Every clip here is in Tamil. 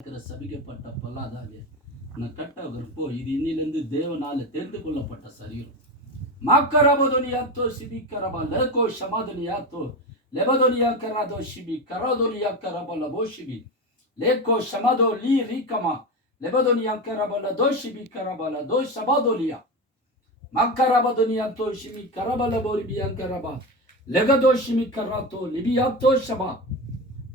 சபிக்கப்பட்ட பொல்லாதாவே கட்டோ இது இன்னிலிருந்து தேவனால தெரிந்து கொள்ளப்பட்ட சரீரம். மாக்கரபதுனியாத்தோ சிபி கரபா லெகோ ஷமாதுனியாத்தோ லெபதுனியா கராதோ ஷிபி கராதுனியா கரபல போஷிபி லேகோ ஷமாதோ லீ ரீகமா லெபதுனியா கரபல தோ ஷிபி கரபல தோ ஷபாதோலியா மாக்கரபதுனியாத்தோ ஷிபி கரபல போரிபியா கரபா லெகதோ ஷிமி கராத்தோ லிபியாத்தோ ஷபா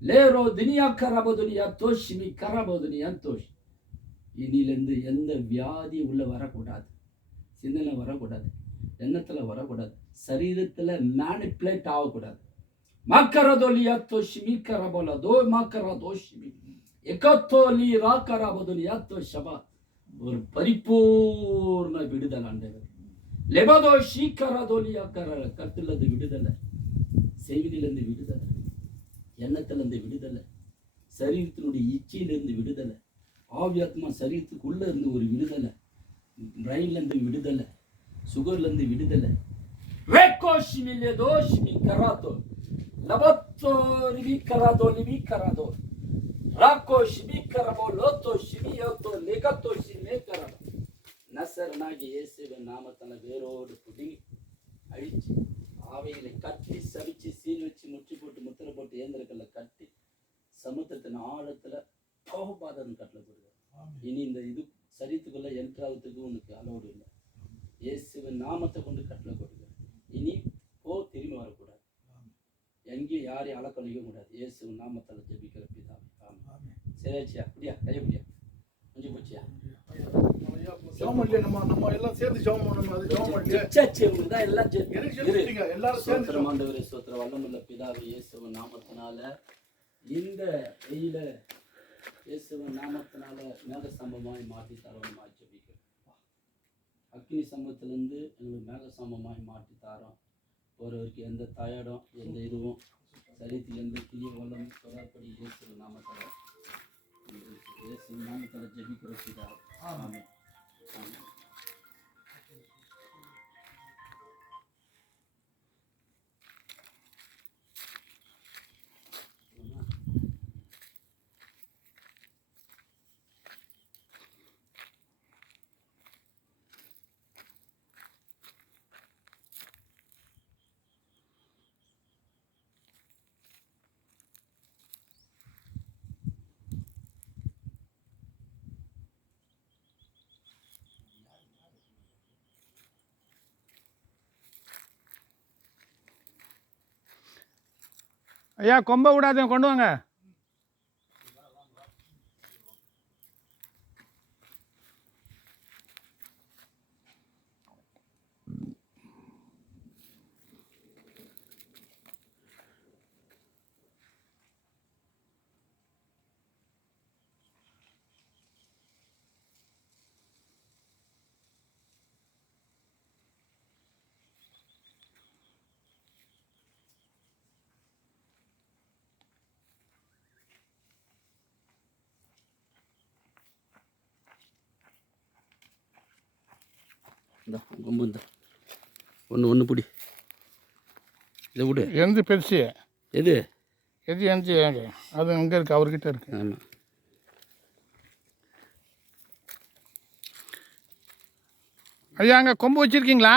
லேரோ துனியா கரபதுனியா தோஷிமி கரபதுனியா தோஷ். இனிலேருந்து எந்த வியாதி உள்ள வரக்கூடாது, சிந்தனை வரக்கூடாது, எண்ணத்துல வரக்கூடாது, சரீரத்துல மேனிப்புலேட் ஆகக்கூடாது. மக்கரதோலியா தோஷிமி கரபோல தோ மக்கரா தோஷிமி எக்கத்தோலி ரா கரபதுனியா தோஷபா. ஒரு பரிபூர்ண விடுதலை ஆண்டவர். லெபதோ ஷீக்கரதோலியா கர கத்திலிருந்து விடுதலை, செய்தியிலிருந்து விடுதலை, எண்ணத்திலிருந்து விடுதலை, சரீரத்தினுடைய இச்சையிலிருந்து விடுதலை, ஆவியாத்மா சரீரத்துக்குள்ள இருந்து ஒரு விடுதலை, பிரெயின்ல இருந்து விடுதலை, சுகர்ல இருந்து விடுதலை. நசரனாகிய இயேசுவின் நாமத்தால வேரோடு புடுங்கி அழிச்சு ஆவைகளை கட்டி சபிச்சு சீல் வச்சு முற்றி போட்டு முத்திரை போட்டு ஏந்திரக்கல்ல கட்டி சமுத்திரத்தின் ஆழத்துல கோபாதன் கட்டளை கொடுக்குறார். இனி இந்த இது சரீரத்துக்குள்ள என்ட்ராவதுக்கு உனக்கு அலோடு இல்லை. இயேசுவின் நாமத்தை கொண்டு கட்டளை கொடுக்குறார். இனி திரும்பி வரக்கூடாது, எங்கேயும் யாரையும் அளக்கொலைக்க கூடாது. இயேசுவின் நாமத்தால ஜெபிக்கிற பிதாவே ஆமென். சரியாச்சியா? அப்படியா கையப்படியா கொஞ்சம் போச்சியா? இந்த வெயில இயேசுவின் நாமத்தினால மேக சம்பமாய் மாற்றி தரவமாய் ஜெபிக்கிறோம். அக்னி சம்பத்திலிருந்து எங்களுக்கு மேக சம்பமாய் மாற்றி தரோம். ஒருவருக்கு எந்த தயடம் எந்த இதுவும் சரீரத்தில் எந்த தீய வல்லம் தொடர்படி இயேசுவின் நாமத்தால ஜெபிக்கிற பிதாவே ஆமென். ஐயா கொம்ப விடாத கொண்டு வாங்க. கொம்பு இந்த ஒன்று பிடி, இதை விடு. எந்த பெருசு எது எது எந்த அது அங்கே இருக்குது, அவர்கிட்ட இருக்கு. ஆமாம். ஐயா அங்கே கொம்பு வச்சுருக்கீங்களா?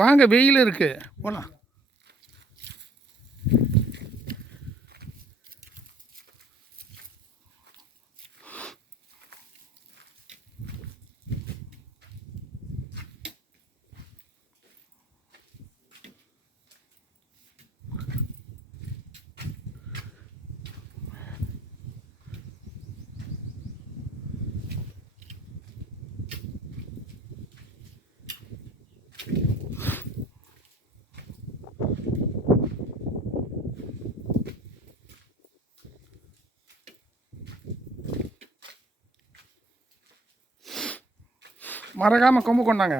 வாங்க, வெயில் இருக்குது, போகலாம். மறக்காமல் கொம்பு கொண்டாங்க.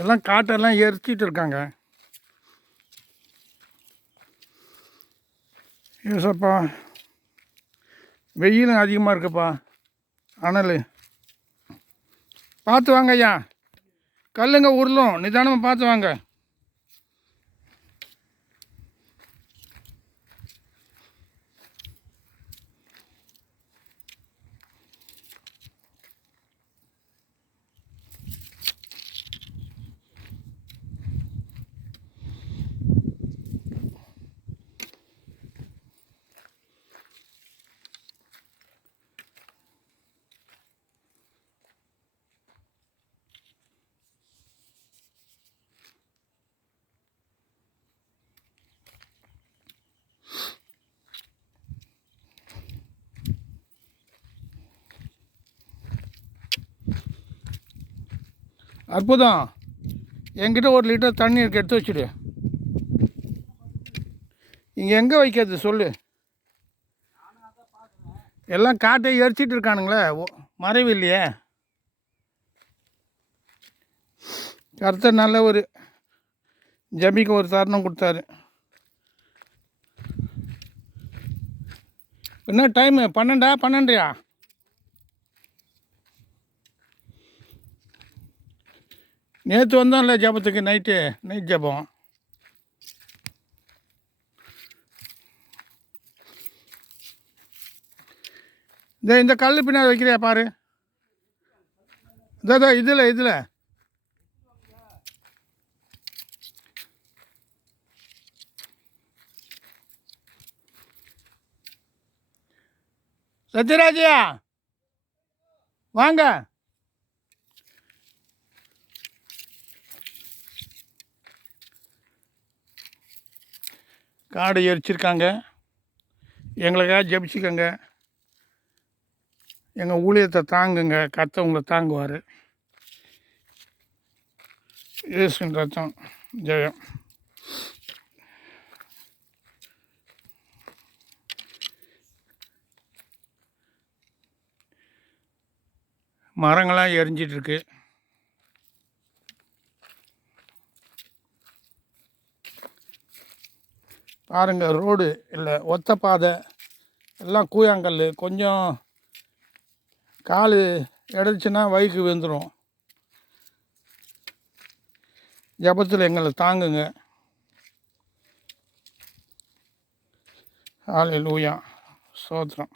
எல்லாம் காட்டெல்லாம் எரிச்சிட்டு இருக்காங்க. ஏசப்பா, வெயிலும் அதிகமாக இருக்குப்பா, அனல். பார்த்து வாங்க ஐயா, கல்லுங்க உருளும், நிதானமாக பார்த்து வாங்க. அற்புதம். என்கிட்ட 1 லிட்டர் தண்ணி இருக்கு, எடுத்து வச்சுடு. இங்கே எங்கே வைக்கிறது சொல்லு. எல்லாம் காட்டை எரிச்சிட்டு இருக்கானுங்களே, மறைவு இல்லையே. கர்த்தர் நல்ல ஒரு ஜபிக்கு ஒரு தருணம் கொடுத்தாரு. என்ன டைமு? 12:00 நேற்று வந்தோம்ல ஜபத்துக்கு, நைட் ஜபம். இந்த கல் பின்னாடி வைக்கிறியா பாரு. இதில் சத்யராஜியா வாங்க. காடை எரிச்சிருக்காங்க, எங்களுக்காக ஜபிச்சுக்கோங்க. எங்கள் ஊழியத்தை தாங்குங்க, கர்த்தர் உங்களை தாங்குவார். இயேசுவின் ரத்தம் ஜெயம். மரங்கள்லாம் எரிஞ்சிட்ருக்கு. பாருங்கள், ரோடு இல்லை, ஒத்த பாதை, எல்லாம் கூழாங்கல். கொஞ்சம் கால் எடுச்சுன்னா வயிக்கு விழுந்துடும். ஜபத்தில் எங்களை தாங்குங்க. ஹல்லேலூயா, ஸ்தோத்திரம்.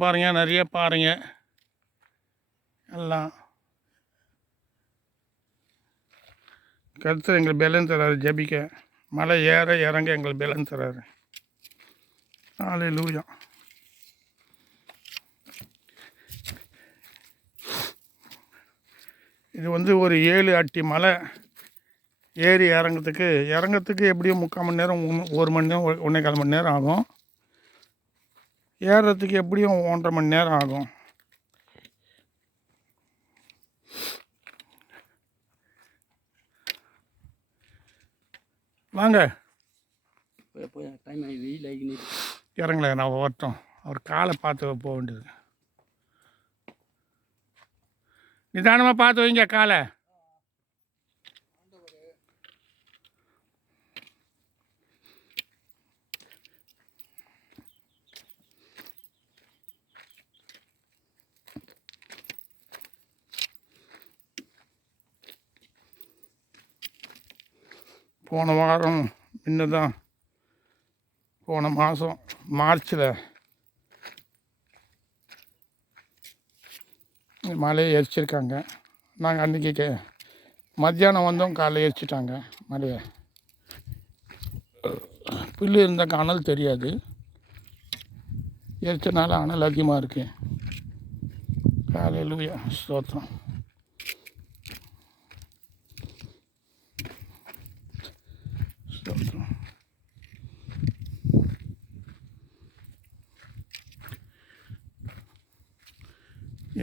பாருங்க, நிறைய பாருங்க. எல்லாம் கர்த்தர் எங்களுக்கு பலன் தராரு. ஜபிக்க மலை ஏற இறங்க எங்களுக்கு பலன் தராரு. ஹல்லேலூயா. இது ஒரு 7 அடி மலை ஏறி இறங்கிறதுக்கு எப்படியும் 3/4 மணி நேரம், 1 மணி நேரம், 1.25 மணி நேரம் ஆகும். ஏறுறதுக்கு எப்படியும் 1.5 மணி நேரம் ஆகும். வாங்க, இறங்கல, நான் வரட்டும். அவர் காலை பார்த்து போக வேண்டியது. நிதானமாக பார்த்து வைங்க காலை. போன வாரம் இன்னதான் போன மாதம் மார்ச்சில் மலையை எரிச்சிருக்காங்க. நாங்கள் அன்றைக்கி மத்தியானம் வந்தோம், காலையில் எரிச்சிட்டாங்க மலையை. புல்லு இருந்தாக்க அனல் தெரியாது, எரிச்சனால அனல் அதிகமாக இருக்குது. ஹல்லேலூயா, ஸ்தோத்திரம்.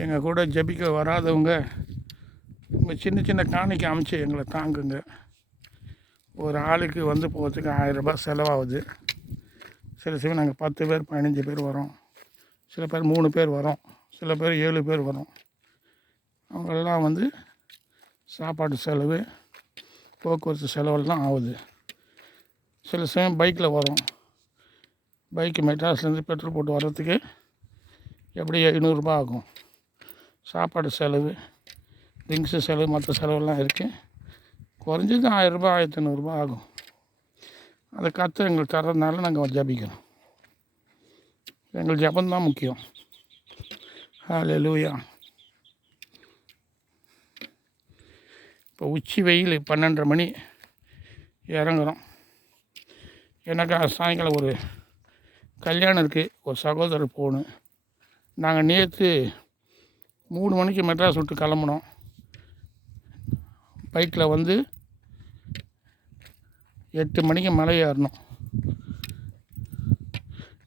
எங்கள் கூட ஜபிக்க வராதவங்க உங்கள் சின்ன காணிக்கை அமைச்சு எங்களை தாங்குங்க. ஒரு ஆளுக்கு போகிறதுக்கு 1000 ரூபாய் செலவாகுது. சில சமயம் நாங்கள் 10 பேர் 15 பேர் வரோம், சில பேர் 3 பேர் வரோம், சில பேர் 7 பேர் வரோம். அவங்களெல்லாம் வந்து சாப்பாடு செலவு, போக்குவரத்து செலவெல்லாம் ஆகுது. சில சமயம் பைக்கில் வரோம். பைக்கு மெட்ராஸ்லேருந்து பெட்ரோல் போட்டு வர்றதுக்கு எப்படி 700 ஆகும். சாப்பாடு செலவு, ட்ரிங்க்ஸு செலவு, மற்ற செலவெல்லாம் இருக்குது. குறைஞ்சது 1000 1500 ஆகும். அந்த கர்த்தர் எங்களுக்கு தர்றதுனால நாங்கள் ஜெபிக்கிறோம். எங்கள் ஜெபந்தான் முக்கியம். ஹல்லேலூயா. இப்போ உச்சி வெயில் 12:30 மணி இறங்குறோம். எனக்கு சாயங்காலம் ஒரு கல்யாணம் இருக்குது, ஒரு சகோதரர் போகணும். நாங்கள் நேற்று 3 மணிக்கு மெட்ராஸ் விட்டு கிளம்புனோம். பைக்கில் வந்து 8 மணிக்கு மலை ஏறணும்.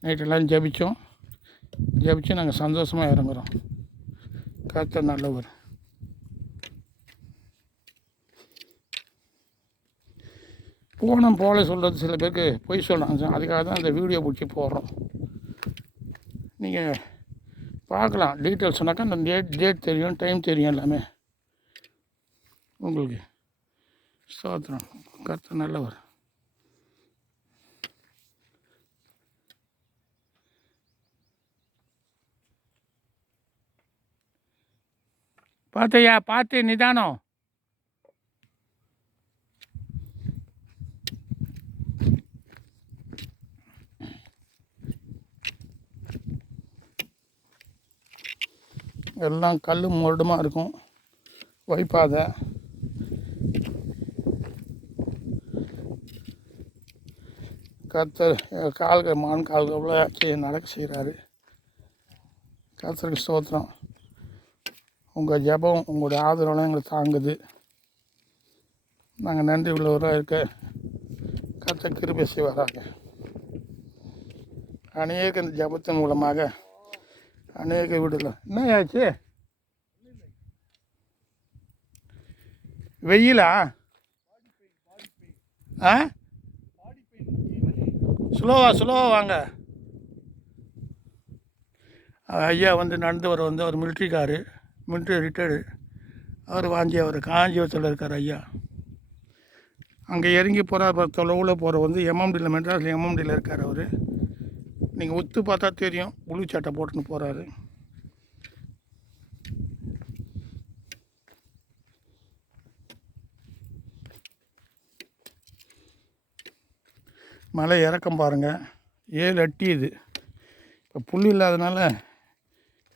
நைட்டெல்லாம் ஜெபிச்சு நாங்கள் சந்தோஷமாக இறங்குறோம். கர்த்தர் நல்லவர். போனோம் போல சொல்கிறது சில பேருக்கு பொய் சொல்கிறாங்க. அதுக்காக தான் இந்த வீடியோ பிடிச்சி போடுறோம். நீங்கள் பார்க்கலாம், டீட்டெயில்ஸ் சொன்னாக்கா அந்த டேட் தெரியும், டைம் தெரியும் எல்லாமே உங்களுக்கு. ஸ்தோத்திரம். கர்த்தர் நல்லவர். பார்த்தையா, பார்த்து நிதானம். எல்லாம் கல் முரடுமாக இருக்கும், வைப்பாதை. கர்த்தர் கால்கள் மான் கால்கள் அவ்வளோ நடக்க செய்கிறாரு. கர்த்தருக்கு ஸ்தோத்திரம். உங்கள் ஜெபம், உங்களுடைய ஆதரவுலாம் எங்களை தாங்குது. நாங்கள் நன்றி உள்ளவராக இருக்க கர்த்தர் கிருபை செய்வாராக. அநேக இந்த ஜெபத்தின் மூலமாக அநேக வீடுல என்ன ஆச்சு? வெயிலா? ஆ, ஸ்லோவாக வாங்க. ஐயா வந்து நடந்தவர் வந்து அவர் மிலிட்ரிக்காரு, மிலிட்ரி ரிட்டையர்டு. அவர் காஞ்சிபுரத்தில் இருக்கார் ஐயா. அங்கே இறங்கி போகிற தொலைவில் போகிற வந்து எம்எம்டியில், மெட்ராஸில் எம்எம்டியில் இருக்கார் அவர். நீங்கள் ஒத்து பார்த்தா தெரியும், புளு சட்டை போட்டுன்னு போகிறாரு. மலை இறக்கம் பாருங்கள், 7 அடி இது. இப்போ புல் இல்லாதனால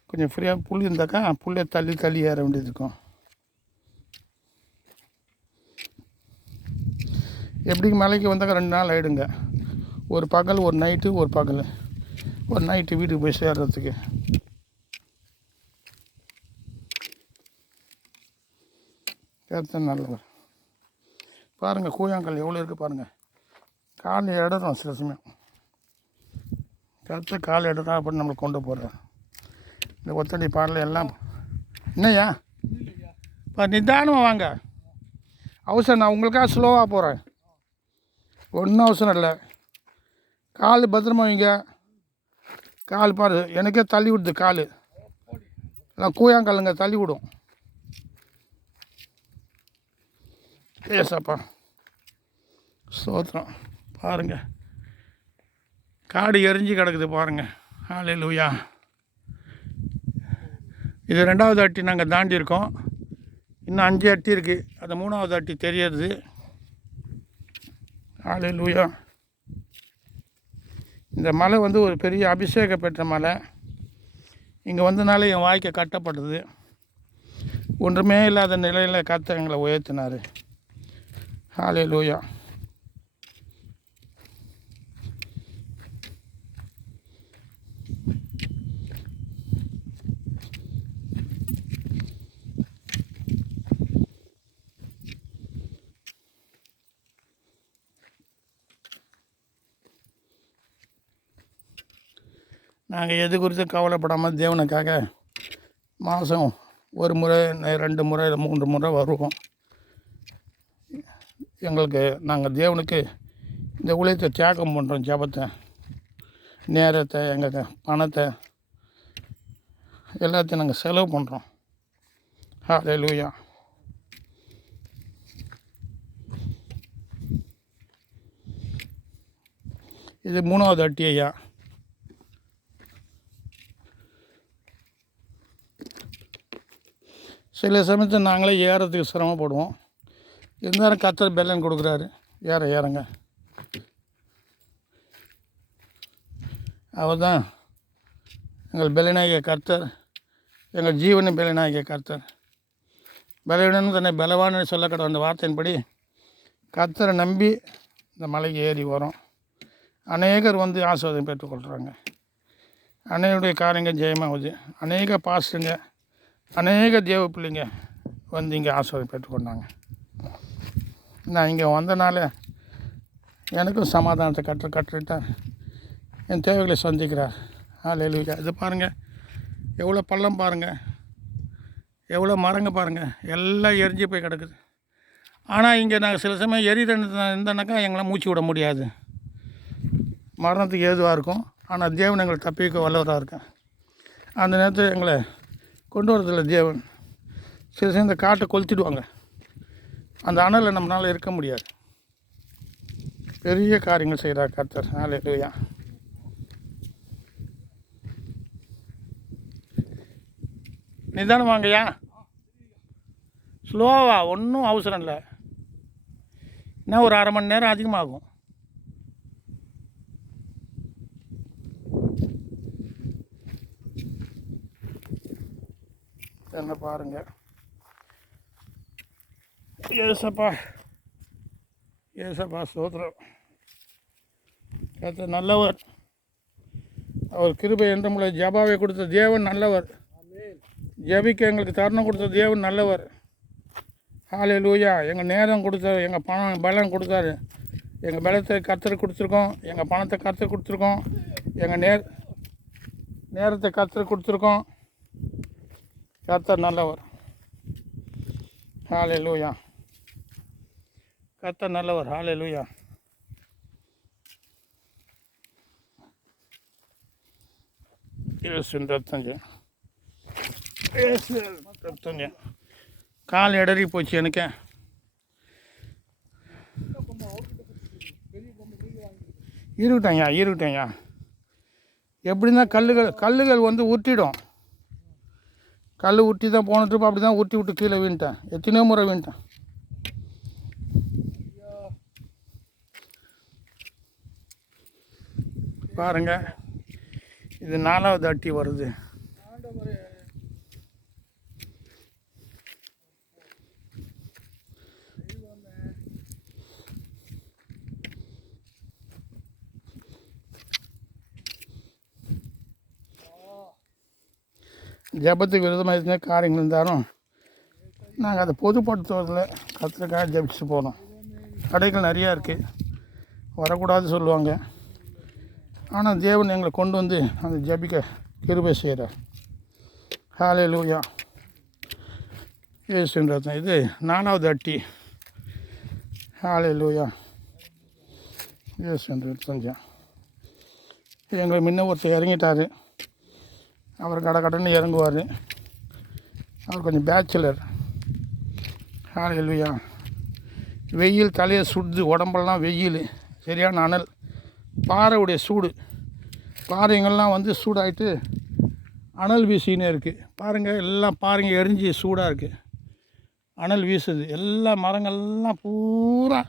கொஞ்சம் ஃப்ரீயாக, புல் இருந்தாக்கா புல்லை தள்ளி ஏற வேண்டியது இருக்கும். எப்படி மலைக்கு வந்தாக்கா 2 நாள் ஆகிடுங்க. ஒரு பகல் ஒரு நைட்டு, ஒரு நைட்டு வீட்டுக்கு போய் சேர்றதுக்கு. கர்த்தர் நல்லவர். பாருங்கள் கூழாங்கல் எவ்வளோ இருக்குது பாருங்கள். கால் இடறோம் சில சமயம். கர்த்தர் கால் இடறா அப்படின்னு நம்மளை கொண்டு போகிறார். இந்த ஒத்தடி பாடல எல்லாம் என்னய்யா நிதானமாக வாங்க. அவசரம், நான் உங்களுக்காக ஸ்லோவாக போகிறேன். ஒன்றும் அவசரம் இல்லை. கால் பத்திரமா வைங்க. கால் பாரு, எனக்கே தள்ளி விடுது கால். எல்லாம் கூழாங்கல்லுங்க, தள்ளி விடும். ஏசாப்பா ஸ்தோத்திரம். பாருங்கள் காடு எரிஞ்சு கிடக்குது பாருங்கள். ஹல்லேலூயா. இது 2வது அட்டி நாங்கள் தாண்டி இருக்கோம். இன்னும் 5 அட்டி இருக்குது. அது 3வது அட்டி தெரியுது. ஹல்லேலூயா. இந்த மலை வந்து ஒரு பெரிய அபிஷேக பெற்ற மலை. இங்கே வந்தனால என் வாழ்க்கை கட்டப்பட்டது. ஒன்றுமே இல்லாத நிலையில் கர்த்தர் எங்களை உயர்த்தினார். ஹல்லேலூயா. நாங்கள் எது குறித்து கவலைப்படாமல் தேவனுக்காக மாதம் 1 முறை, 2 முறை, 3 முறை வருவோம். எங்களுக்கு நாங்கள் தேவனுக்கு இந்த ஊழியத்தை தியாகம் பண்ணுறோம். ஜெபத்தை நேரத்தை, எங்கள் பணத்தை எல்லாத்தையும் நாங்கள் செலவு பண்ணுறோம். ஹல்லேலூயா. இது 3வது அட்டி ஐயா. சில சமயத்தில் நாங்களே ஏறத்துக்கு சிரமப்படுவோம். இருந்தாலும் கர்த்தர் பெலன் கொடுக்குறாரு. ஏறங்க. அவர் தான் எங்கள் பெலனாகிய கர்த்தர், எங்கள் ஜீவனை பெலனாகிய கர்த்தர். பலவீனன்னு தன்னை பலவான்னு சொல்லக்கூட அந்த வார்த்தையின்படி கர்த்தரை நம்பி இந்த மலைக்கு ஏறி வரோம். அநேகர் வந்து ஆசீர்வாதம் பெற்றுக்கொள்கிறாங்க. அநேகருடைய காரியங்கள் ஜெயமாகுது. அநேக பாஸ்டருங்க, அநேக தேவ பிள்ளைங்க வந்து இங்கே ஆசீர்வாதம் பெற்றுக்கொண்டாங்க. நான் இங்கே வந்தனால எனக்கும் சமாதானத்தை கற்றுட்டார். என் தேவைகளை சந்திக்கிறார். ஹல்லேலூயா. இது பாருங்கள், எவ்வளோ பள்ளம் பாருங்கள், எவ்வளோ மரங்க பாருங்கள், எல்லாம் எரிஞ்சு போய் கிடக்குது. ஆனால் இங்கே நாங்கள் சில சமயம் இருந்தோன்னாக்கா எங்களால் மூச்சு விட முடியாது, மரணத்துக்கு ஏதுவாக இருக்கும். ஆனால் தேவன் எங்களை தப்பிக்க வல்லவராக இருக்கேன். அந்த நேரத்தில் எங்களை கொண்டு வரதில்லை தேவன். சில சமயம் இந்த காட்டை கொளுத்திடுவாங்க. அந்த அனலில் நம்மளால் இருக்க முடியாது. பெரிய காரியங்கள் செய்கிறார் கர்த்தர். ஹல்லேலூயா. நிதானம் வாங்கய்யா, ஸ்லோவா, ஒன்றும் அவசரம் இல்லை. இன்னும் ஒரு 1/2 மணி நேரம் அதிகமாகும். என்ன பாருங்க. ஏசப்பா ஸ்தோத்திரம். கர்த்தர் நல்லவர். அவர் கிருபை என்றும் ஜபாவை கொடுத்த தேவன் நல்லவர். ஜெபிக்க எங்களுக்கு தருணம் கொடுத்த தேவன் நல்லவர். ஹல்லேலூயா. எங்கள் நேரம் கொடுத்தாரு, எங்கள் பலம் கொடுத்தாரு. எங்கள் பலத்தை கர்த்தர் கொடுத்துருக்கோம், எங்கள் பணத்தை கர்த்தர் கொடுத்துருக்கோம், எங்கள் நேரத்தை கர்த்தர் கொடுத்துருக்கோம். கர்த்தர் நல்லவர். ஹல்லேலூயா. கர்த்தர் நல்லவர். ஹல்லேலூயா. ரத்தஞ்சு கால் இடறி போச்சு எனக்கு. இருக்கட்டேங்க. எப்படின்னா கல்லுகள் வந்து உருட்டிடும். கல் உருட்டி தான் போன ட்ரிப் அப்படி தான் உருட்டி விட்டு கீழே வீணிட்டேன். எத்தனையோ முறை வீணிட்டேன். பாருங்க, இது 4வது அட்டி வருது. ஜபத்துக்கு விரதமாக இருந்த காரியங்கள் இருந்தாலும் நாங்கள் அதை பொதுப்படுத்துவதில் கர்த்தருக்காக ஜபிச்சு போகிறோம். தடைகள் நிறையா இருக்குது, வரக்கூடாது சொல்லுவாங்க. ஆனால் தேவன் எங்களை கொண்டு வந்து அந்த ஜபிக்க கிருபை செய்கிறார். ஹல்லேலூயா. ஏசுன்றதான் இது 4வது அட்டி. ஹல்லேலூயா. ஏசுன்ற கொஞ்சம் எங்களை முன்ன ஒருத்தர் இறங்கிட்டார். அவர் கடன்னு இறங்குவார். அவர் கொஞ்சம் பேச்சுலர். ஹல்லேலூயா. வெயில் தலையை சுடுது, உடம்பெல்லாம் வெயில், சரியான அனல், பாறையுடைய சூடு. பாறைங்கள்லாம் வந்து சூடாகிட்டு அனல் வீசினே இருக்குது. பாருங்கள், எல்லாம் பாறைங்க எரிஞ்சு சூடாக இருக்குது, அனல் வீசுது. எல்லா மரங்கள்லாம் பூரா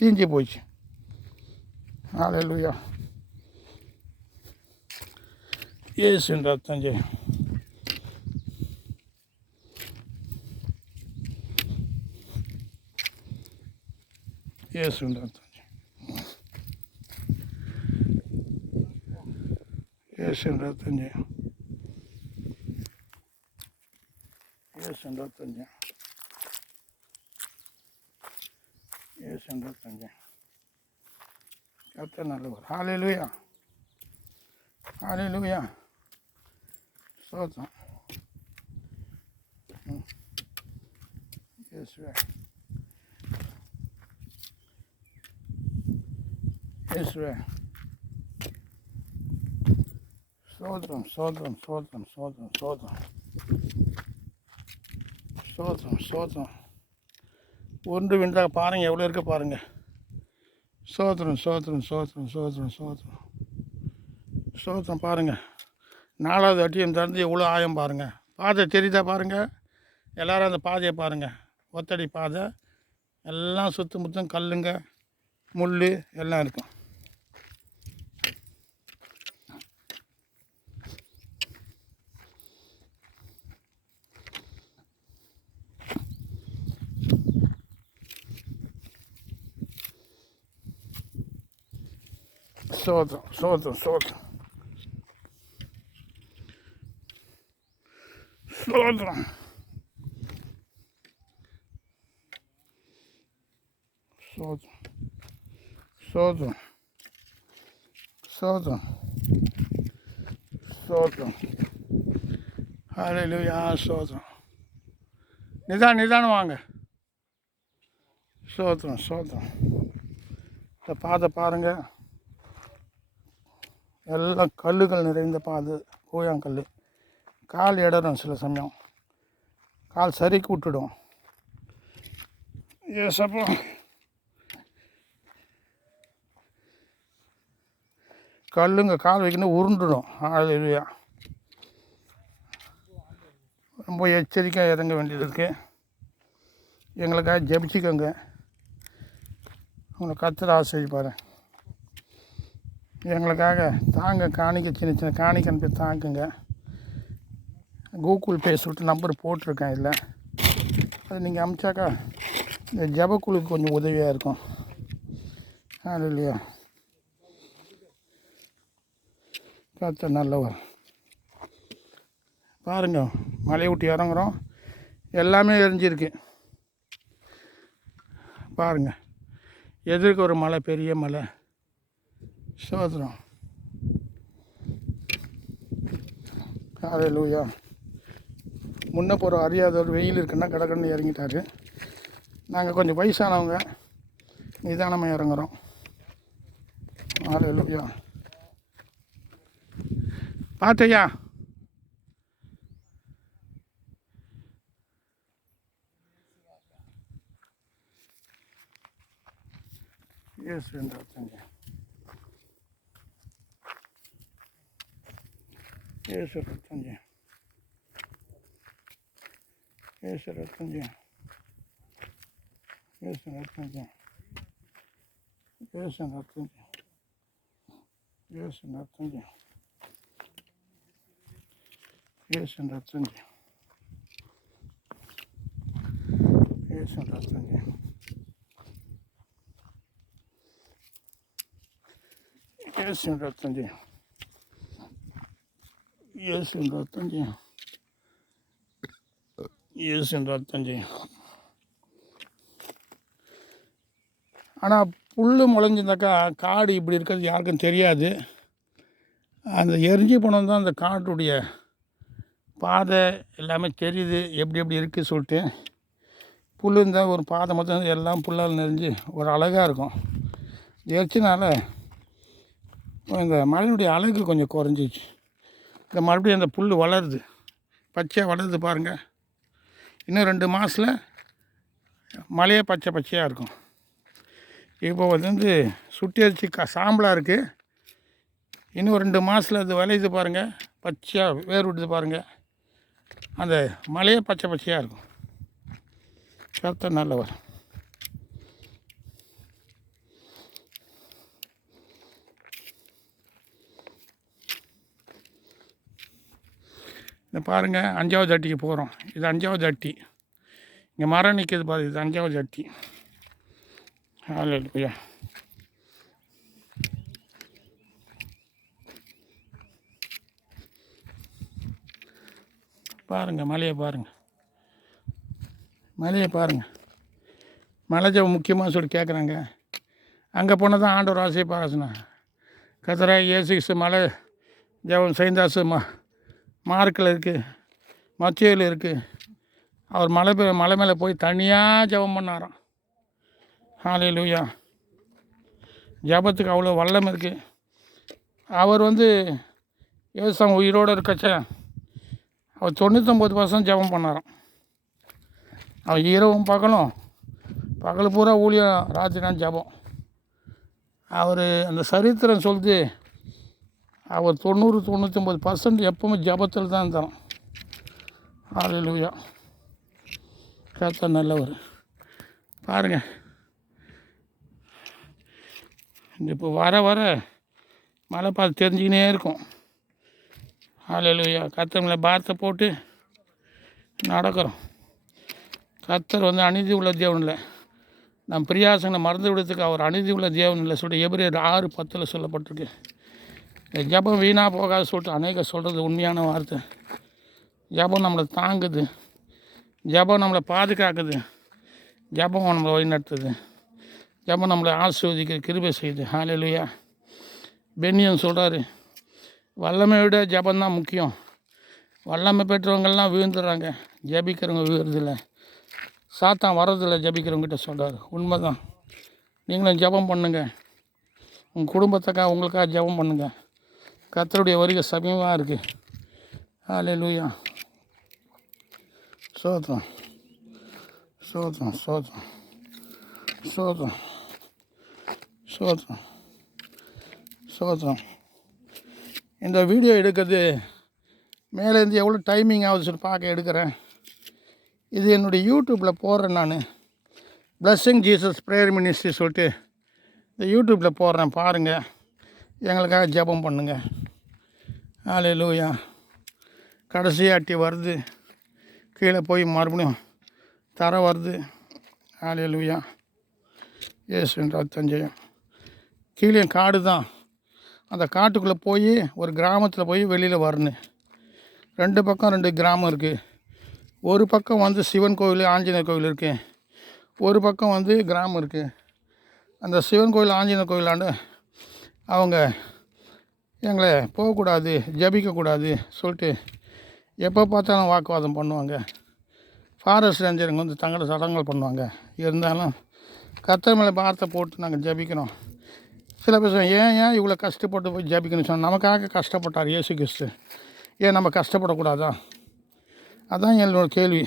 தீஞ்சு போச்சு. ஹல்லேலூயா. இயேசுவின் ரத்தம் ஜெயம். இயேசுவின் ரத்தம் ஜெயம். இயேசுவின் ரத்தம் ஜெயம். இயேசுவின் ரத்தம் ஜெயம். இயேசுவின் ரத்தம் ஜெயம். கர்த்தர் நல்லவர். ஹல்லேலூயா. ஹல்லேலூயா. ஸ்தோத்திரம். இயேசுவே. இயேசுவே. சோதரம் சோதரம் சோதரம் சோதரம் சோதரம் சோதரம் சோதரம் ஒன்று விண்டா பாருங்கள், எவ்வளோ இருக்க பாருங்கள். சோதரம் சோதரம் சோதரம் சோதரம் சோதரம் சோதரம் பாருங்கள். 4வது அட்டியம் திறந்து எவ்வளோ ஆயம் பாருங்கள். பாதை தெரியுதா பாருங்கள். எல்லோரும் அந்த பாதையை பாருங்கள். ஒத்தடி பாதை எல்லாம் சுற்று முற்றும் கல்லுங்க முள் எல்லாம் இருக்கும். சோதரம் சோதரம் சோதரம் சோதரம் சோதரம் சோதரம் சோதரம் சோதரம் ஹல்லேலூயா சோதரம். நிதானம் வாங்க. சோதரம் சோதரம். இந்த பாதை பாருங்கள், எல்லாம் கல்லுகள் நிறைந்த பாதை, கூழாங்கல். கால் இடரும், சில சமயம் கால் சரிக்கு விட்டுடும். ஏசப்பா கல்லுங்க கால் வைக்கணும் உருண்டுடும். ஹல்லேலூயா. ரொம்ப எச்சரிக்கையாக இறங்க வேண்டியது இருக்குது. எங்களுக்காக ஜெபிச்சுக்கோங்க. உங்களை கர்த்தர் ஆசீர்வதிப்பார். எங்களுக்காக தாங்க காணிக்க, சின்ன சின்ன காணிக்க அனுப்பி தாங்குங்க. கூகுள் பே சொல்லிட்டு நம்பர் போட்டிருக்கேன் இதில். அது நீங்கள் அனுப்பிச்சாக்கா இந்த ஜபக்குழுக்கு கொஞ்சம் உதவியாக இருக்கும். இல்லையா? கர்த்தர் நல்லவர். பாருங்கள், மலையை விட்டு இறங்குறோம், எல்லாமே எரிஞ்சிருக்கு. பாருங்கள், எதிர்க்க ஒரு மலை, பெரிய மலை. சோதரம். ஹல்லேலூயா. முன்ன போகிற அறியாத ஒரு வெயில் இருக்குன்னா கடற்கன்னு இறங்கிட்டாரு. நாங்கள் கொஞ்சம் வயசானவங்க, நிதானமாக இறங்குறோம். ஹல்லேலூயா. பார்த்தையா? இயேசு ரத்தங்க, இயேசு ரத்தங்க, இயேசு ரத்தங்க, இயேசு ரத்தங்க, இயேசு ரத்தங்க, இயேசு ரத்தங்க, இயேசு ரத்தங்க, இயேசு ரத்தங்க, இயேசு ரத்தங்க, இயேசு ரத்தங்க, இயேசு ரத்தங்க. ஆனால் புல் முளைஞ்சிருந்தாக்கா காடு இப்படி இருக்கிறது யாருக்கும் தெரியாது. அந்த எரிஞ்சு போனது தான் அந்த காட்டுடைய பாதை எல்லாமே தெரியுது, எப்படி எப்படி இருக்குது சொல்லிட்டு. புல் இருந்தால் ஒரு பாதை மொத்தம் எல்லாம் புல்லால் நெறிஞ்சு ஒரு அழகாக இருக்கும். எரிச்சினால இந்த மழையினுடைய அழகு கொஞ்சம் குறைஞ்சிச்சு. இந்த மறுபடியும் அந்த புல் வளருது, பச்சையாக வளருது பாருங்கள். இன்னும் 2 மாதத்தில் மழையே பச்சை பச்சையாக இருக்கும். இப்போ வந்து சுட்டி அரிசி சாம்பலாக இருக்குது. இன்னும் 2 மாதத்தில் அது விளையுது பாருங்கள், பச்சையாக வேர் விடுது பாருங்கள். அந்த மலையே பச்சை பச்சையாக இருக்கும். கர்த்தர் நல்லவர். இந்த பாருங்கள், 5வது அட்டிக்கு போகிறோம். இது 5வது அட்டி. இங்கே மரம் நிற்கிது பாரு, இது 5வது அட்டி. ஹல்லேலூயா. பாருங்கள், மலையை பாருங்கள், மலையை பாருங்கள். மலை ஜெபம் முக்கியமாக சொல்லி கேட்குறாங்க. அங்கே போனால் தான் ஆண்டவர் ஆசையை பாராசினா. கர்த்தராகிய இயேசு கிறிஸ்து மலை ஜெபம் செய்தாசு மார்க்கில் இருக்குது, மத்தியில் இருக்குது. அவர் மலை மேலே போய் தனியாக ஜெபம் பண்ணாராம். ஹல்லேலூயா. ஜெபத்துக்கு அவ்வளோ வல்லமை இருக்குது. அவர் ஏசுசாமி உயிரோடு இருக்கச்ச அவர் 99% ஜெபம் பண்ணாராம். அவன் இரவும் பகல் பூரா ஊழியம், ராத்திரி நான் ஜெபம். அவர் அந்த சரித்திரம் சொல்லுது, அவர் 99% எப்பவுமே ஜெபத்தில் தான் தரோம். ஹல்லேலூயா. கர்த்தர் நல்லவர். பாருங்கள், இப்போ வர மழை பார்த்து தெரிஞ்சுக்கினே இருக்கும். ஹல்லேலூயா. கர்த்தர் மேலே பாரத்தை போட்டு நடக்கிறோம். கர்த்தர் அநீதி உள்ள தேவன் இல்லை. நம் பிரியாசங்களை மறந்து விடுறதுக்கு அவர் அநீதி உள்ள தேவன் இல்லை சொல்லிட்டு எபிரேயர் 6:10 சொல்லப்பட்டிருக்கு. இந்த ஜெபம் வீணாக போகாத சொல்லிட்டு அநேக சொல்கிறது உண்மையான வார்த்தை. ஜெபம் நம்மளை தாங்குது, ஜெபம் நம்மளை பாதுகாக்குது, ஜெபம் நம்மளை வழிநடத்துது, ஜெபம் நம்மளை ஆசீர்வதிக்கிற கிருபை செய்யுது. ஹல்லேலூயா. பென்னியன் சொல்கிறாரு, வல்லமை விட ஜெபந்தான் முக்கியம். வல்லமை பெற்றவங்கள்லாம் விழுந்துடுறாங்க, ஜெபிக்கிறவங்க விழுறதில்லை. சாத்தான் வர்றதில்லை ஜெபிக்கிறவங்ககிட்ட சொல்கிறார். உண்மை தான். நீங்களும் ஜெபம் பண்ணுங்கள், உங்கள் குடும்பத்துக்காக உங்களுக்காக ஜெபம் பண்ணுங்கள். கர்த்தருடைய வருகை சமீபமாக இருக்குது. ஹல்லேலூயா. சோத்திரம் சோத்திரம் சோத்திரம் சோத்திரம் சோத்திரம் சோத்திரம். இந்த வீடியோ எடுக்கிறது மேலேருந்து எவ்வளோ டைமிங் ஆகுது சொல்லி பார்க்க எடுக்கிறேன். இது என்னுடைய யூடியூப்பில் போடுறேன். நான் பிளஸ்ஸிங் ஜீசஸ் ப்ரேயர் மினிஸ்ட்ரி சொல்லிட்டு இந்த யூடியூப்பில் போடுறேன். பாருங்கள், எங்களுக்காக ஜெபம் பண்ணுங்கள். ஹல்லேலூயா. கடைசியாட்டி வருது, கீழே போய் மறுபடியும் தர வருது. ஹல்லேலூயா. இயேசுவின் ரத்தம் ஜெயம். கீழே காடு தான். அந்த காட்டுக்குள்ளே போய் ஒரு கிராமத்தில் போய் வெளியில் வரணும். 2 பக்கம் 2 கிராமம் இருக்குது. ஒரு பக்கம் சிவன் கோவில், ஆஞ்சநேயர் கோவில் இருக்குது. ஒரு பக்கம் கிராமம் இருக்குது. அந்த சிவன் கோவில், ஆஞ்சநேயர் கோவிலாண்டு அவங்க எங்களை போகக்கூடாது, ஜபிக்கக்கூடாது சொல்லிட்டு எப்போ பார்த்தாலும் வாக்குவாதம் பண்ணுவாங்க. ஃபாரஸ்ட் ரேஞ்சருங்க தங்களோட சடங்குகள் பண்ணுவாங்க. இருந்தாலும் கர்த்தர் மேலே பாரத்தை போட்டு நாங்கள் ஜபிக்கிறோம். சில பேர் ஏன் இவ்வளோ கஷ்டப்பட்டு போய் ஜபிக்கணும்னு சொன்னால், நமக்காக கஷ்டப்பட்டார் இயேசு கிறிஸ்து, ஏன் நம்ம கஷ்டப்படக்கூடாதா? அதான் என்னோட கேள்வி.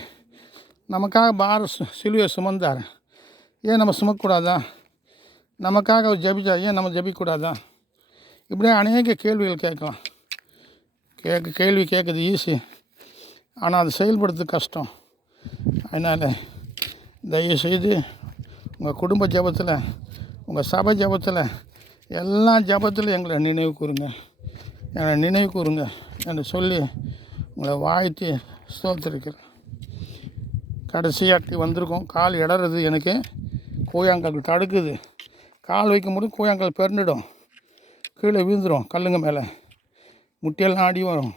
நமக்காக சிலுவையை சுமந்தார், ஏன் நம்ம சுமக்கக்கூடாதா? நமக்காக அவர் ஜபிச்சார், ஏன் நம்ம ஜபிக்கக்கூடாதா? இப்படியே அநேக கேள்விகள் கேட்கலாம். கேள்வி கேட்குறது ஈஸி, ஆனால் அது செயல்படுறது கஷ்டம். அதனால் தயவுசெய்து உங்கள் குடும்ப ஜபத்தில், உங்கள் சபை ஜபத்தில், எல்லா ஜபத்திலும் எங்களை நினைவு கூறுங்க என்று சொல்லி உங்களை வாழ்த்தி ஸ்தோத்திரிக்கிறேன். கடைசியாட்டி வந்திருக்கோம். கால் இடறது, எனக்கு கூழாங்கல் தடுக்குது. கால் வைக்க முடியும், கூழாங்கல் பெருந்துடும், கீழே விழுந்துடும். கல்லுங்க மேலே முட்டியெல்லாம் அடி வரும்,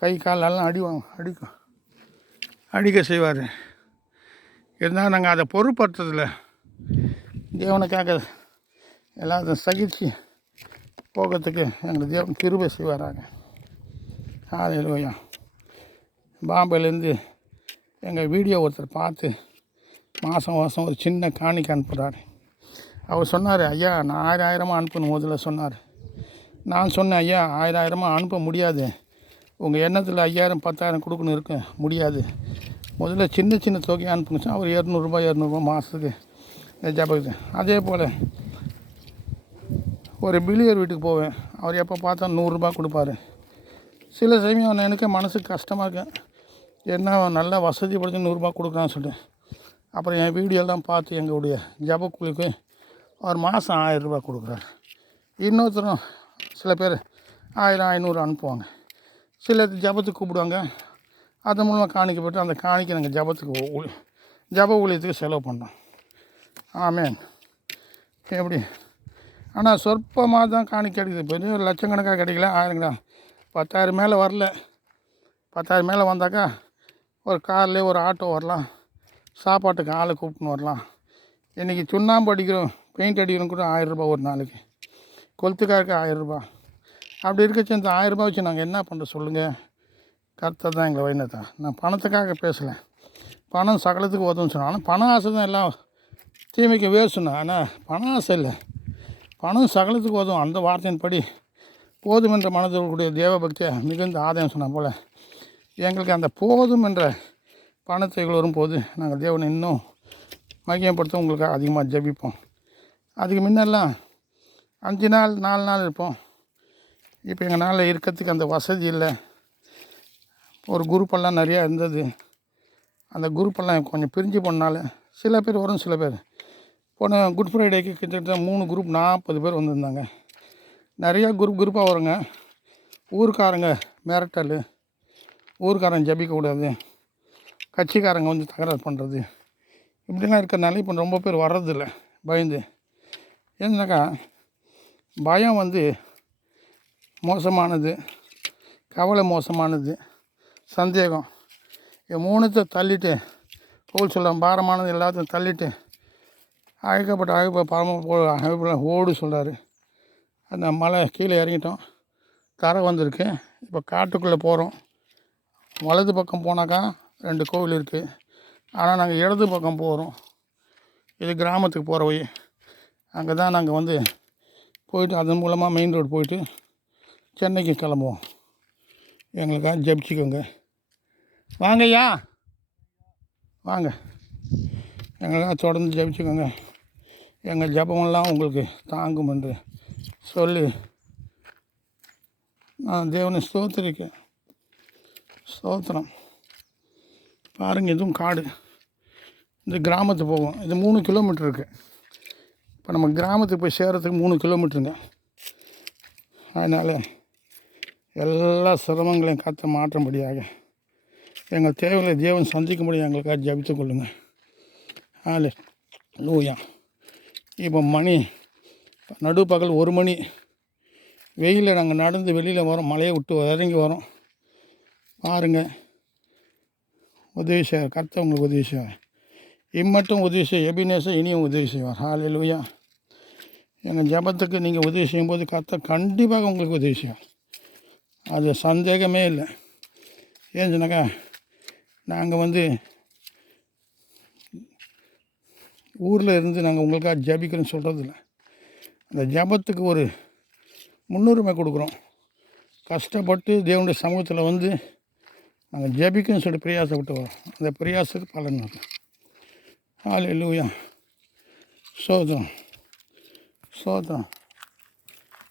கை காலெல்லாம் அடிக்க செய்வார். இருந்தால் நாங்கள் அதை பொருட்படுத்துறதில்ல. தேவனுக்காக எல்லாத்தையும் சகிச்சு போகிறதுக்கு எங்களுக்கு தேவன் கிருபை செய்வாராங்க. ஹல்லேலூயா. பாம்பேலேருந்து எங்கள் வீடியோ ஒருத்தர் பார்த்து மாதம் ஒரு சின்ன காணிக்கை அனுப்புகிறார். அவர் சொன்னார், ஐயா நான் 1000 அனுப்பணும் முதல்ல சொன்னார். நான் சொன்னேன், ஐயா 1000 அனுப்ப முடியாது, உங்கள் எண்ணத்தில் 5000 10,000 கொடுக்கணும் இருக்க முடியாது, முதல்ல சின்ன தொகையை அனுப்புங்க. அவர் 200 மாதத்துக்கு ஜபத்துக்கு. அதே போல் ஒரு பில்லியர் வீட்டுக்கு போவேன், அவர் எப்போ பார்த்தா 100 கொடுப்பாரு. சில சமயம் எனக்கு மனசுக்கு கஷ்டமாக இருக்கு, என்ன நல்ல வசதி படுத்தி 100 கொடுக்குறான்னு சொல்லிட்டு. அப்புறம் என் வீடியோலாம் பார்த்து எங்களுடைய ஜபக்குழுக்கு அவர் மாதம் 1000 கொடுக்குறாரு. இன்னொருத்தரும் சில பேர் 1000 500 அனுப்புவாங்க. சில ஜபத்துக்கு கூப்பிடுவாங்க, அது மூலமாக காணிக்க போய்ட்டு அந்த காணிக்கை நாங்கள் ஜப ஊழியத்துக்கு செலவு பண்ணோம். ஆமேன். எப்படி? ஆனால் சொற்பமாக தான் காணிக்கை கிடைக்குது. பெரிய லட்சக்கணக்காக கிடைக்கல, 1000 10,000 மேலே வரல. 10,000 மேலே வந்தாக்கா ஒரு கார்லேயே ஒரு ஆட்டோ வரலாம், சாப்பாட்டுக்கு ஆளை கூப்பிட்டுன்னு வரலாம். இன்றைக்கி சுண்ணாம்பு அடிக்கிறோம், பெயிண்ட் அடிக்கிறோம் கூட 1000 ஒரு நாளைக்கு, கொளுத்துக்காருக்கு 1000. அப்படி இருக்கச்சு இந்த 1000 வச்சு நாங்கள் என்ன பண்ணுறது சொல்லுங்கள்? கர்த்தர் தான் எங்களை வைனதா. நான் பணத்துக்காக பேசலை, பணம் சகலத்துக்கு உதவும் சொன்னேன். ஆனால் பண ஆசை தான் எல்லாம் தீமைக்கு வேறு சொன்னேன். ஆனால் பண ஆசை இல்லை, பணம் சகலத்துக்கு உதவும். அந்த வார்த்தையின் படி போதும் என்ற மனதோடைய தேவபக்தியை மிகுந்த ஆதாயம் சொன்ன போல் எங்களுக்கு அந்த போதும் என்ற பணத்தைகள் வரும்போது நாங்கள் தேவனை இன்னும் மகிமைப்படுத்த உங்களுக்கு அதிகமாக ஜெபிப்போம். அதுக்கு முன்னெல்லாம் 5 நாள் 4 நாள் இருப்போம். இப்போ எங்களால் இருக்கிறதுக்கு அந்த வசதி இல்லை. ஒரு குரூப்பெல்லாம் நிறையா இருந்தது. அந்த குரூப்பெல்லாம் கொஞ்சம் பிரிஞ்சு போனால சில பேர் வரும், சில பேர் போன குட் ஃப்ரைடேக்கு கிட்டத்தட்ட 3 குரூப் 40 பேர் வந்திருந்தாங்க. நிறையா குரூப்பாக வருங்க. ஊருக்காரங்க மிரட்டல், ஊருக்காரங்க ஜபிக்கக்கூடாது, கட்சிக்காரங்க வந்து தகராறு பண்ணுறது, இப்படிலாம் இருக்கிறனால இப்போ ரொம்ப பேர் வர்றதில்ல பயந்து. ஏன்னாக்கா பயம் வந்து மோசமானது, கவலை மோசமானது, சந்தேகம் இது 3த்தை தள்ளிட்டு பவுல் சொல்ல பாரமானது எல்லாத்தையும் தள்ளிட்டு அழைக்கப்பட்ட ஓடு சொல்கிறாரு. அந்த மலை கீழே இறங்கிட்டோம், தரை வந்திருக்கு. இப்போ காட்டுக்குள்ளே போகிறோம். வலது பக்கம் போனாக்கா 2 கோவில் இருக்குது. ஆனால் நாங்கள் இடது பக்கம் போகிறோம். இது கிராமத்துக்கு போகிற வழி. அங்கே தான் நாங்கள் வந்து போயிட்டு அதன் மூலமாக மெயின் ரோடு போயிட்டு சென்னைக்கு கிளம்புவோம். எங்களுக்காக ஜெபிச்சுக்கோங்க. வாங்கய்யா வாங்க, எங்களுக்காக தொடர்ந்து ஜெபிச்சுக்கோங்க. எங்கள் ஜெபமெல்லாம் உங்களுக்கு தாங்கும் என்று சொல்லி நான் தேவனை ஸ்தோத்திரிக்கேன். ஸ்தோத்திரம். பாருங்கள், இதுவும் காடு. இந்த கிராமத்துக்கு போகும். இது 3 கிலோமீட்டர் இருக்குது. இப்போ நம்ம கிராமத்துக்கு போய் சேர்கிறதுக்கு 3 கிலோமீட்டருங்க. அதனால் எல்லா சிரமங்களையும் காத்த மாற்றும்படியாக எங்கள் தேவைகளை தேவன் சந்திக்கும்படி எங்களுக்காக ஜபித்து கொள்ளுங்கள். ஹல்லேலூயா. இப்போ மணி நடுப்பகல் 1 மணி. வெயிலில் நாங்கள் நடந்து வெளியில் வரோம், மலையை விட்டு இறங்கி வரோம். பாருங்கள், உதவி செய்வார் கர்த்தர், உங்களுக்கு உதவி செய்வார். இம்மட்டும் உதவி செய்ய எபினேசர் இனியும் உதவி செய்வார். ஹல்லேலூயா. எங்கள் ஜபத்துக்கு நீங்கள் உதவி செய்யும்போது கர்த்தர் கண்டிப்பாக உங்களுக்கு உதவி செய்வார். அது சந்தேகமே இல்லை. ஏன்னு சொன்னாக்கா நாங்கள் வந்து ஊரில் இருந்து நாங்கள் உங்களுக்காக ஜபிக்கிறோன்னு சொல்கிறதில்ல. அந்த ஜபத்துக்கு ஒரு முன்னுரிமை கொடுக்குறோம். கஷ்டப்பட்டு தேவனுடைய சமூகத்தில் வந்து நாங்கள் ஜபிக்கணும்னு சொல்லி பிரயாசப்பட்டு வரோம். அந்த பிரயாசத்துக்கு பலன் வரும். ஹல்லேலூயா. ஸ்தோத்திரம், ஸ்தோத்திரம்,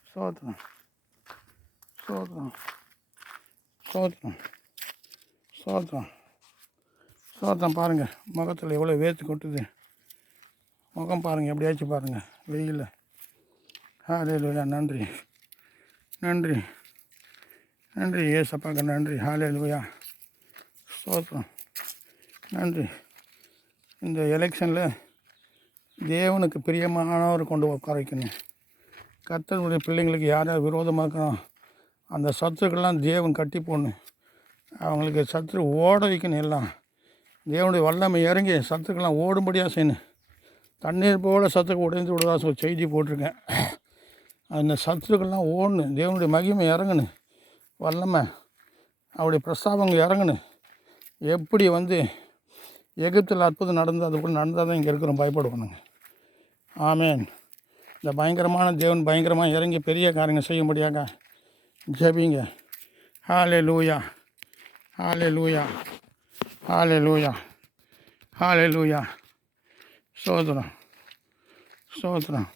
ஸ்தோத்திரம், ஸ்தோத்திரம், ஸ்தோத்திரம், ஸ்தோத்திரம், ஸ்தோத்திரம். பாருங்கள், முகத்தில் எவ்வளோ வேர்த்து கொட்டுது. முகம் பாருங்கள், எப்படியாச்சும் பாருங்கள் வெயிலில். ஹல்லேலூயா. நன்றி, நன்றி, நன்றி ஏசப்பாக்க, நன்றி. ஹல்லேலூயா. ஸ்தோத்திரம், நன்றி. இந்த எலெக்ஷனில் தேவனுக்கு பிரியமானவர் கொண்டு உட்கார வைக்கணும். கர்த்தருடைய பிள்ளைங்களுக்கு யார் யார் விரோதமாக இருக்கிறோம் அந்த சத்துருக்கெல்லாம் தேவன் கட்டி போடணும். அவங்களுக்கு சத்துரு ஓட வைக்கணும். எல்லாம் தேவனுடைய வல்லமை இறங்கி சத்துருக்கெல்லாம் ஓடும்படியாக செய்யணும். தண்ணீர் போல் சத்துக்கு உடைந்து விடுவதா சொல்லி செய்தி போட்டிருக்கேன். அந்த சத்துருக்கெல்லாம் ஓடணும். தேவனுடைய மகிமை இறங்கணும். வல்லமை அவருடைய பிரஸ்தாபங்கள் இறங்கணும். எப்படி வந்து எகிப்தில் அற்புதம் நடந்து அது போல் நடந்தால் தான் இங்கே இருக்கிறோம், பயப்படுவானுங்க. ஆமேன். இந்த பயங்கரமான தேவன் பயங்கரமாக இறங்கி பெரிய காரியங்கள் செய்யும்படியாக ஜெபிங்க. ஹல்லேலூயா, ஹல்லேலூயா, ஹல்லேலூயா, ஹல்லேலூயா. ஸ்தோத்திரம், ஸ்தோத்திரம்,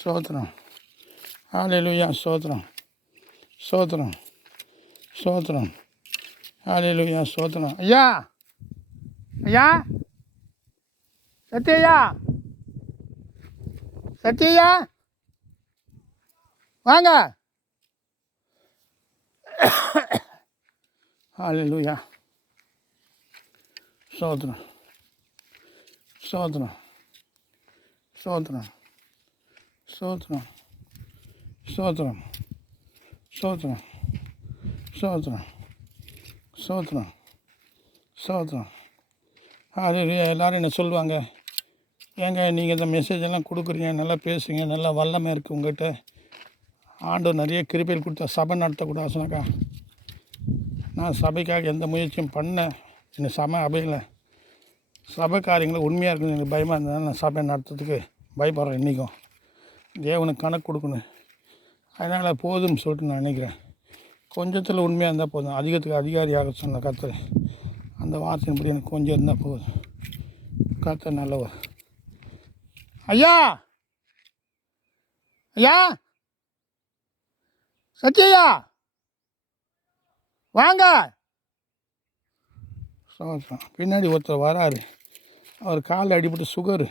ஸ்தோத்திரம். ஹல்லேலூயா. ஸ்தோத்திரம், ஸ்தோத்திரம், ஸ்தோத்திரம். ஹல்லேலூயா. ஸ்தோத்திரம். ஐயா, ஐயா, சத்யா, சத்யா வாங்க. ஹல்லேலூயா. ஸ்தோத்திரம், ஸ்தோத்திரம், ஸ்தோத்திரம், ஸ்தோத்திரம், ஸ்தோத்திரம், ஸ்தோத்திரம், ஸ்தோத்திரம், ஸ்தோத்திரம், ஸ்தோத்திரம். ஹல்லேலூயா. எல்லோரும் என்ன சொல்லுவாங்க, ஏங்க நீங்கள் இந்த மெசேஜ் எல்லாம் கொடுக்குறீங்க, நல்லா பேசுங்க, நல்லா வல்லமை இருக்குது உங்கள்கிட்ட, ஆண்டவர் நிறைய கிருபைகள் கொடுத்தா சபை நடத்தக்கூடாது சொன்னாக்கா, நான் சபைக்காக எந்த முயற்சியும் பண்ணேன். எனக்கு சபை அபையில் சபை காரியங்களை உண்மையாக இருக்குன்னு எனக்கு பயமாக இருந்ததுனால நான் சபை நடத்துறதுக்கு பயப்படுறேன். இன்றைக்கும் தேவனுக்கு கணக்கு கொடுக்கணும். அதனால் போதும்னு சொல்லிட்டு நான் நினைக்கிறேன். கொஞ்சத்தில் உண்மையாக இருந்தால் போதும். அதிகத்துக்கு அதிகாரியாக சொன்ன கர்த்தர் அந்த வார்த்தையின்படி எனக்கு கொஞ்சம் இருந்தால் போதும். கர்த்தர் நல்லவர். ஐயா ஐயா சத்யா வாங்க. பின்னாடி ஒருத்தர் வராரு. அவர் காலில் அடிபட்டு சுகரு.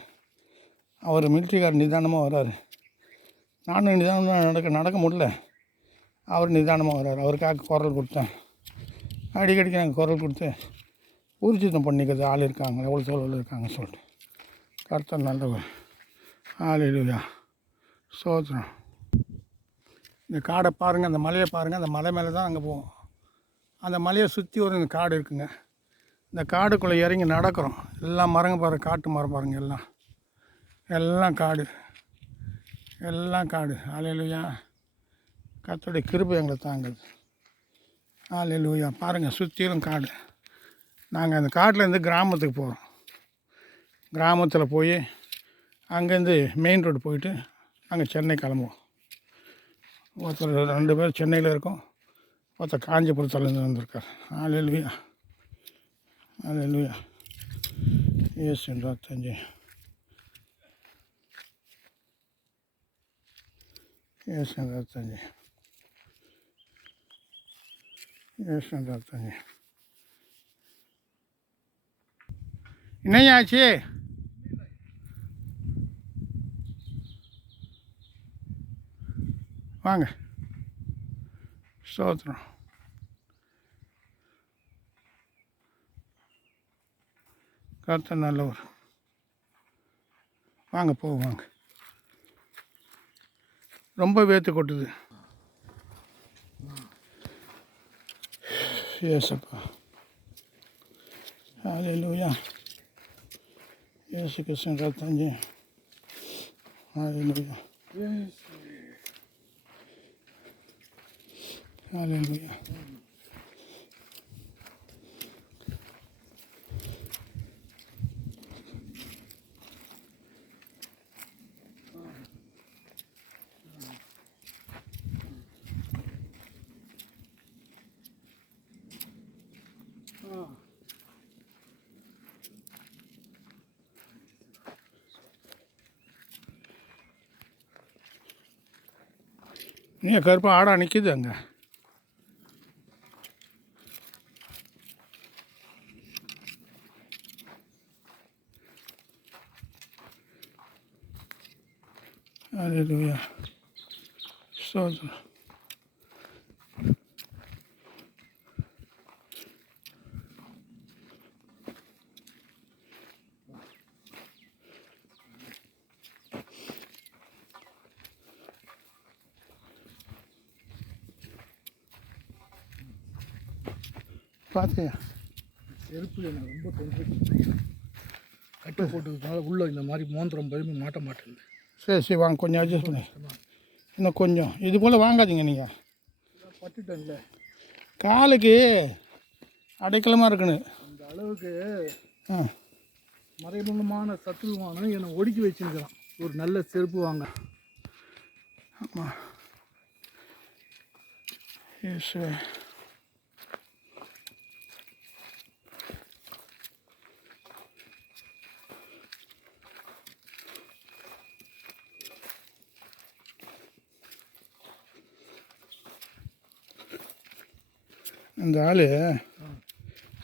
அவர் மிலிட்ரிக்கார் நிதானமாக வராரு. நானும் நிதானமாக நடக்க முடியல. அவர் நிதானமாக வர்றார். அவருக்காக குரல் கொடுத்தேன். அடிக்கடிக்கு நாங்கள் குரல் கொடுத்து ஊர்ஜிதம் பண்ணிக்கிறது ஆள் இருக்காங்க, எவ்வளோ சோழல் இருக்காங்க சொல்லிட்டு. கர்த்தர் நல்லவர். ஹல்லேலூயா. ஸ்தோத்திரம். இந்த காடை பாருங்கள், அந்த மலையை பாருங்கள். அந்த மலை மேலே தான் அங்கே போவோம். அந்த மலையை சுற்றி ஒரு இந்த காடு இருக்குங்க. இந்த காடுக்குள்ளே இறங்கி நடக்கிறோம். எல்லாம் மரங்க பாருங்கள், காட்டு மரம் பாருங்கள். எல்லாம் காடு, எல்லாம் காடு. ஹல்லேலூயா. கர்த்தருடைய கிருபை எங்களை தாங்குது. ஹல்லேலூயா. பாருங்கள், சுற்றிலும் காடு. நாங்கள் அந்த காட்டிலேருந்து கிராமத்துக்கு போகிறோம். கிராமத்தில் போய் அங்கேருந்து மெயின் ரோடு போயிட்டு அங்கே சென்னை கிளம்புவோம். ஒருத்தர் 2 பேர் சென்னையில் இருக்கோம். ஒருத்தர் காஞ்சிபுரத்துலேருந்து வந்திருக்கார். ஹல்லேலூயா. ஹல்லேலூயா. இயேசு 25 இயேசு 25 இயேசு 25 என்னையாச்சு? வாங்க. ஸ்தோத்திரம். கர்த்தர் நல்லவர். வாங்க வாங்க. ரொம்ப வேர்த்து கொட்டுது. ஏசப்பா. ஹல்லேலூயா. இயேசு கிறிஸ்துவின் ரத்தம். ஹல்லேலூயா. ஹல்லேலூயா. நீங்கள் கருப்பா ஆடா நிற்கிது அங்கே. ஹல்லேலூயா. ஸ்தோத்திரம். பார்த்தியா? செருப்பு எனக்கு ரொம்ப தொந்தரவு. கட்டு போட்டதுனால உள்ளே இந்த மாதிரி மோந்திரம் பயமே மாட்ட மாட்டேங்குது. சரி வாங்க, கொஞ்சம் அட்ஜஸ்ட் பண்ணு. இன்னும் கொஞ்சம் இது போல் வாங்காதீங்க. நீங்கள் பட்டுட்டேன்ல, காலுக்கு அடைக்கலமாக இருக்குன்னு அந்த அளவுக்கு மறைமுகமான சத்துருவான என்னை ஒடுக்கி வச்சுருக்கிறான். ஒரு நல்ல செருப்பு வாங்க. ஆமாம். எஸ். அந்த ஆள்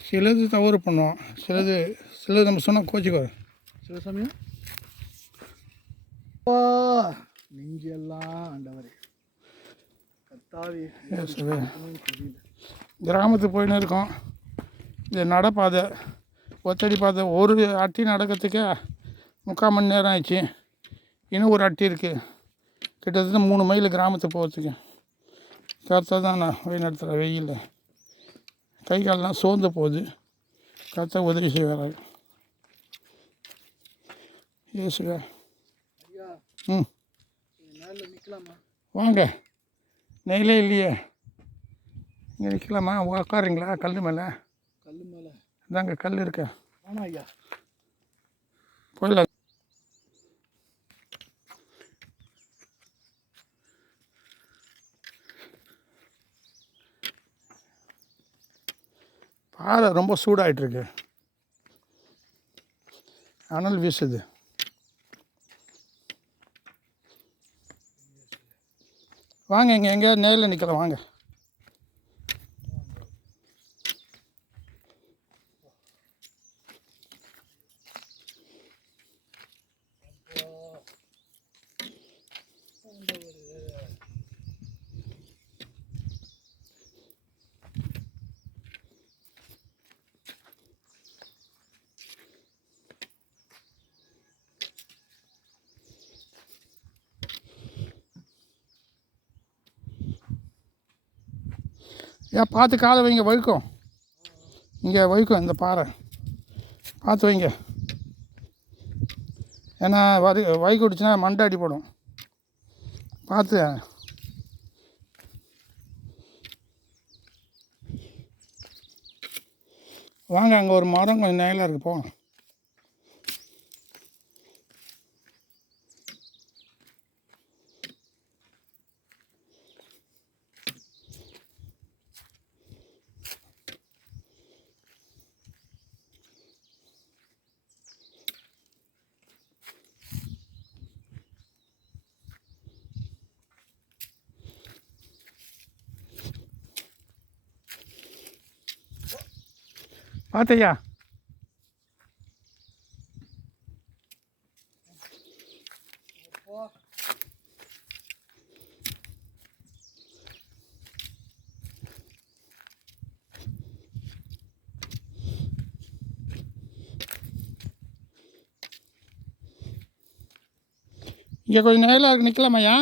சிலது தவறு பண்ணுவோம், சிலது நம்ம சொன்னால் கோச்சிக்குவார். சில சமயம் நெஞ்செல்லாம் ஆண்டவரே கத்தாவே. கிராமத்துக்கு போயின்னு இருக்கோம். இது நடப்பாதை, ஒத்தடி பாதை. ஒரு அட்டி நடக்கிறதுக்கே 3/4 மணி நேரம் ஆயிடுச்சு. இன்னும் ஒரு அட்டி இருக்குது. கிட்டத்தட்ட 3 மைல் கிராமத்துக்கு போகிறதுக்கு. கரெக்டாக தான் நான் வழிநடத்துகிற வெயிலில் கை காலெலாம் சோர்ந்து போகுது. கரெக்டாக உதவி செய்வார். ஏசுங்க. வாங்க. நெய்லே இல்லையே, இங்கே நிற்கலாமா? உட்காருங்களா? கல் மேலே இதாங்க கல் இருக்க. போயிடலாம். பாறை ரொம்ப சூடாகிட்டுருக்கு, அனல் வீசுது. வாங்க இங்கே எங்கேயாவது நேரில் நிற்கலாம் வாங்க. ஏன் பார்த்து காலை வைங்க, வழுக்கும். இங்கே வழுக்கும் இந்த பாறை, பார்த்து வைங்க. ஏன்னா வழுக்கி விடுச்சுன்னா மண்டை அடிப்படும், பார்த்து. வாங்க, அங்கே ஒரு மரம் கொஞ்சம் நேரில் இருக்குது, போங்க. பார்த்தையா? இங்கே கொஞ்சம் நேரில் இருக்கு, நிற்கலாமையா?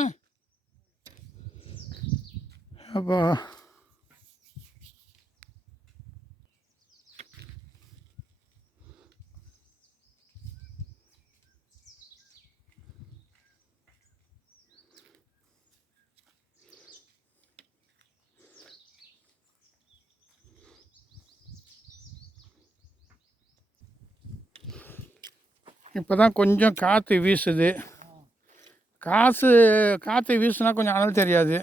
அப்போ இப்போ தான் கொஞ்சம் காற்று வீசுது. காற்று வீசுனா கொஞ்சம் அனல் தெரியாது.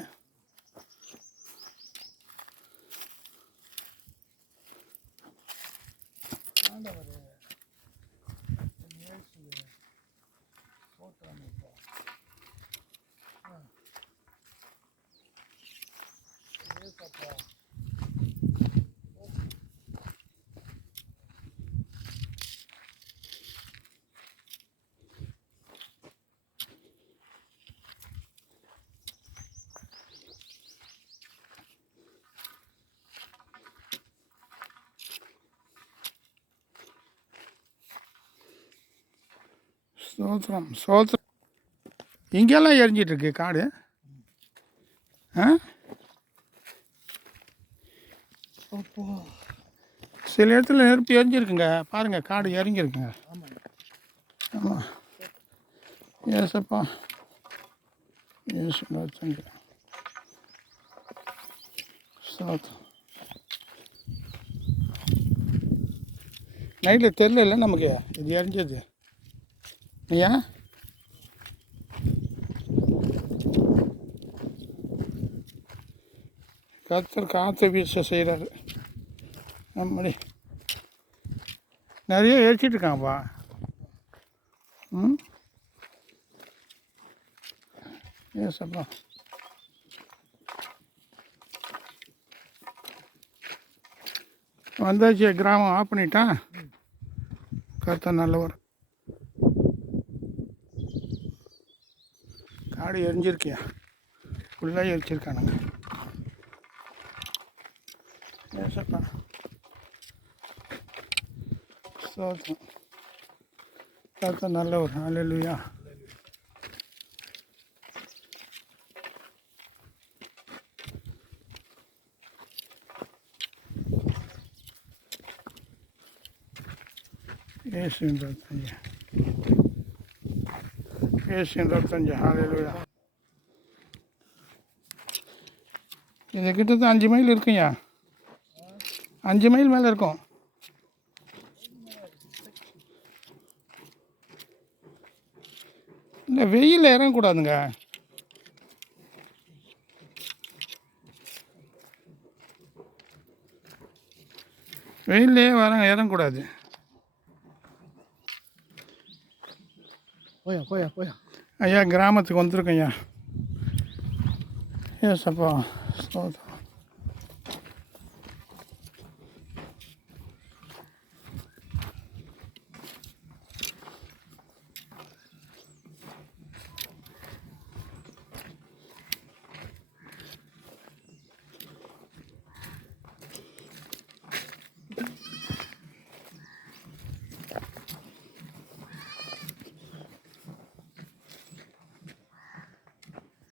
சோத்திரம். இங்கெல்லாம் எரிஞ்சிட்ருக்கு காடு. சில இடத்துல நெருப்பு எரிஞ்சிருக்குங்க, பாருங்கள், காடு இறங்கியிருக்குங்க. ஆமாம், ஏசப்பா, ஏசு தங்க நைட்டில் தெரியல நமக்கு இது எரிஞ்சது. ஐயா, கர்த்தர் காற்று வீச செய்கிறாரு. நம்மடி நிறைய எரிச்சிட்டு இருக்காங்கப்பா. ஏசப்பா, வந்தாச்சு, கிராமம் ஆஃப் பண்ணிட்டான். கர்த்தர் நல்லவர். காடு எரிஞ்சிருக்கியா, ஃபுல்லாக எரிச்சிருக்கானுங்க. ஏசப்பா, சோத்திரம். கர்த்தர் நல்லவர். அல்லேலூயா. இயேசுவின் ரத்தம், இயேசுவின் ரத்தம். ஹல்லேலூயா. இது கிட்டத்தட்ட 5 மைல் இருக்குங்க. 5 மைல் மேலே இருக்கும். இல்லை, வெயிலில் இறங்கக்கூடாதுங்க. வெயிலே வரங்க, இறங்கக்கூடாது. போயா போயா போயா. ஐயா கிராமத்துக்கு வந்திருக்கேன் ஐயா. ஏசப்பா ஸ்தோத்திரம்.